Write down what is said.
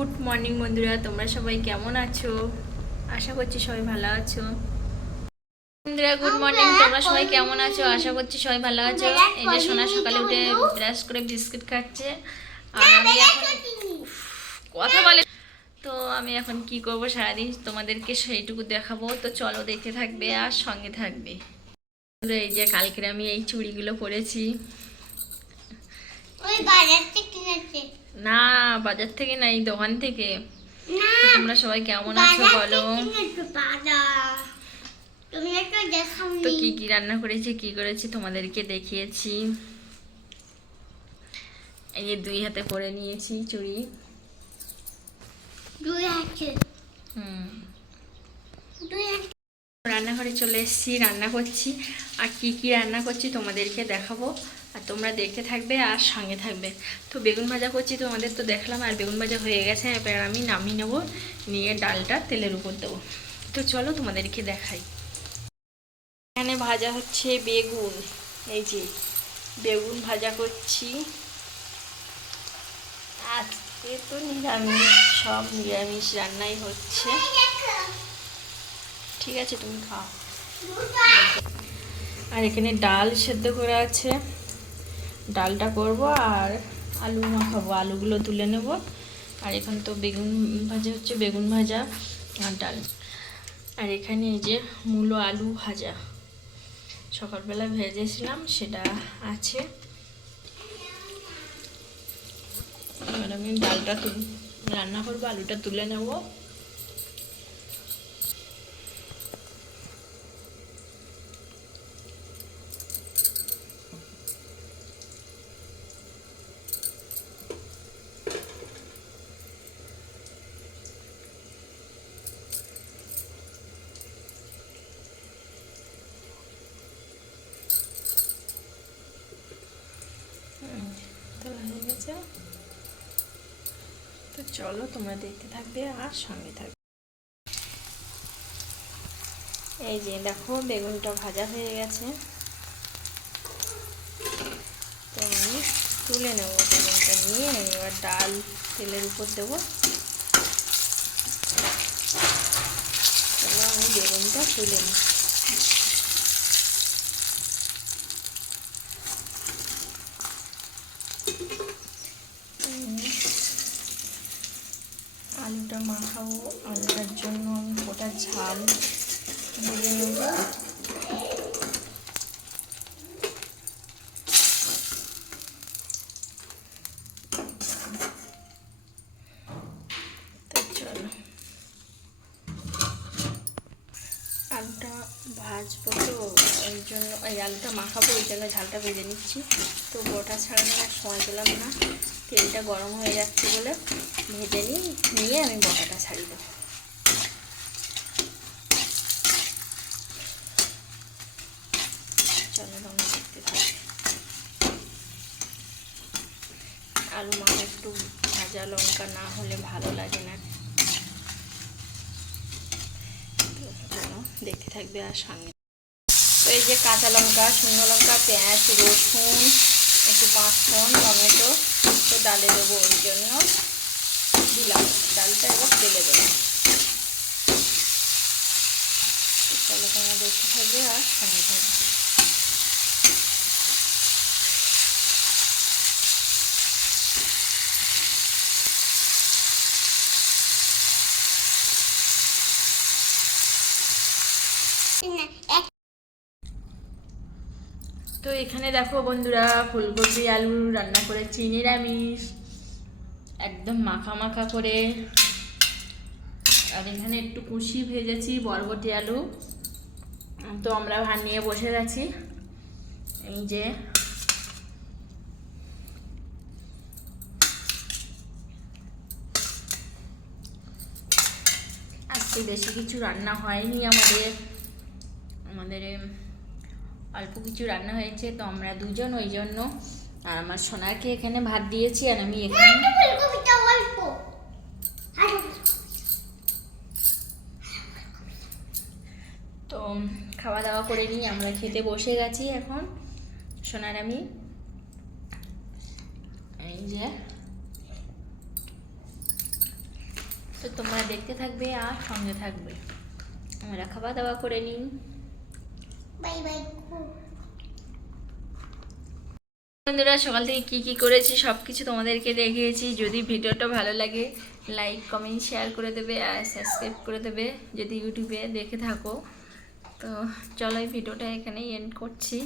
Good morning বন্ধুরা তোমরা সবাই কেমন আছো? আশা করছি সবাই ভালো আছো। বন্ধুরা গুড মর্নিং তোমরা সবাই কেমন আছো? আশা করছি সবাই ভালো আছো। এই যে সোনা সকালে উঠে ব্রাশ করে বিস্কিট খাচ্ছে। আর আমি এখন কথা বলে তো আমি এখন কি করব সারাদিন? তোমাদেরকে সেইটুকু দেখাবো। তো চলো দেখতে থাকবে আর সঙ্গে থাকবে। বন্ধুরা, এই যে কালকে আমি এই চুড়িগুলো পরেছি। ওই বাজার থেকে কিনেছে। না বাজার থেকে না এই দোকান থেকে। তোমরা সবাই কেমন আছো বলো? তো কি কি রান্না করেছি কি করেছি তোমাদেরকে দেখিয়েছি। এই যে দুই হাতে পরে নিয়েছি চুড়ি। দুই আছে হুম। দুই আছে রান্নাঘরে চলে এসেছি রান্না করছি। আর কি কি রান্না করছি তোমাদেরকে দেখাবো। আর তোমরা দেখতে থাকবে আর সঙ্গে থাকবে। তো বেগুন ভাজা করছি, তোমাদের তো দেখলাম, আর বেগুন ভাজা হয়ে গেছে। এবার আমি নামিয়ে নেব, নিয়ে ডালটা তেলের উপর দেবো। তো চলো তোমাদেরকে দেখাই। এখানে ভাজা হচ্ছে বেগুন। এই যে, বেগুন ভাজা করছি। আজকে তো নিরামিষ, সব নিরামিষ রান্নাই হচ্ছে। ঠিক আছে, তুমি খাও। আর এখানে ডাল সেদ্ধ করে আছে। ডালটা করব আর আলু মাখাবো, আলুগুলো তুলে নেব। আর এখানে তো বেগুন ভাজা হচ্ছে, বেগুন ভাজা আর ডাল। আর এখানে এই যে মূলো আলু ভাজা। সকালবেলা ভেজেছিলাম, সেটা আছে। এবার আমি ডালটা রান্না করব, আলুটা তুলে নেব। তোলা হয়ে গেছে তো চলো তোমরা দেখতে থাকবে আর সঙ্গে থাকবে। এই যে দেখো, বেগুনটা ভাজা হয়ে গেছে। তো আমি তুলে নেব বেগুনটা নিয়ে, এবার ডাল তেলের উপর দেবো। আমি বেগুনটা তুলে নিই। আলুটা মাখাবো আলুটার জন্য আমি গোটা ঝাল ভেজে নেব। আলুটা ভাজবো তো, ওই জন্য ওই আলুটা মাখাবো, ওই জন্য ঝালটা ভেজে নিচ্ছি। তো গোটা ছাড়ানোর সময় পেলাম না। তেলটা গরম হয়ে যাচ্ছে বলে ভেজে নিই নিয়ে আমি বটাটা ছাড়িয়ে দেবো। আলু মাখা একটু ভাজা লঙ্কা না হলে ভালো লাগে না। দেখতে থাকবে আর সঙ্গে। তো এই যে কাঁচা লঙ্কা, শুকনো লঙ্কা, পেঁয়াজ, রসুন একটু পাঁচফোড়ন টমেটো তো ডালে দেবো ওই জন্য। দিলাম। ডালটা এবার তেলে দেবো। তাহলে তোমরা দেখতে থাকবে আর সঙ্গে থাকবে তো এখানে দেখো বন্ধুরা, ফুলকপি, আলু রান্না করে করেছি নিরামিষ। একদম মাখা মাখা করে। আর এখানে একটু কুশি ভেজেছি, বরবটি আলু। তো আমরা ভাত নিয়ে বসে গেছি এই যে। আজকে বেশি কিছু রান্না হয়নি আমাদের। আমাদের অল্প কিছু রান্না হয়েছে তো আমরা দুজন ওই জন্য আর আমার সোনাকে এখানে ভাত দিয়েছি আর আমি এখানে তো খাওয়া দাওয়া করে নিই আমরা খেতে বসে গেছি এখন সোনার আমি। এই যে। তো তোমরা দেখতে থাকবে আর সঙ্গে থাকবে। আমরা খাওয়া দাওয়া করে নিই। বন্ধুরা, সকাল থেকে কী কী করেছি সব কিছু তোমাদেরকে দেখিয়েছি। যদি ভিডিওটা ভালো লাগে লাইক কমেন্ট শেয়ার করে দেবে আর সাবস্ক্রাইব করে দেবে যদি ইউটিউবে দেখে থাকো। তো চলো এই ভিডিওটা এখানেই এন্ড করছি।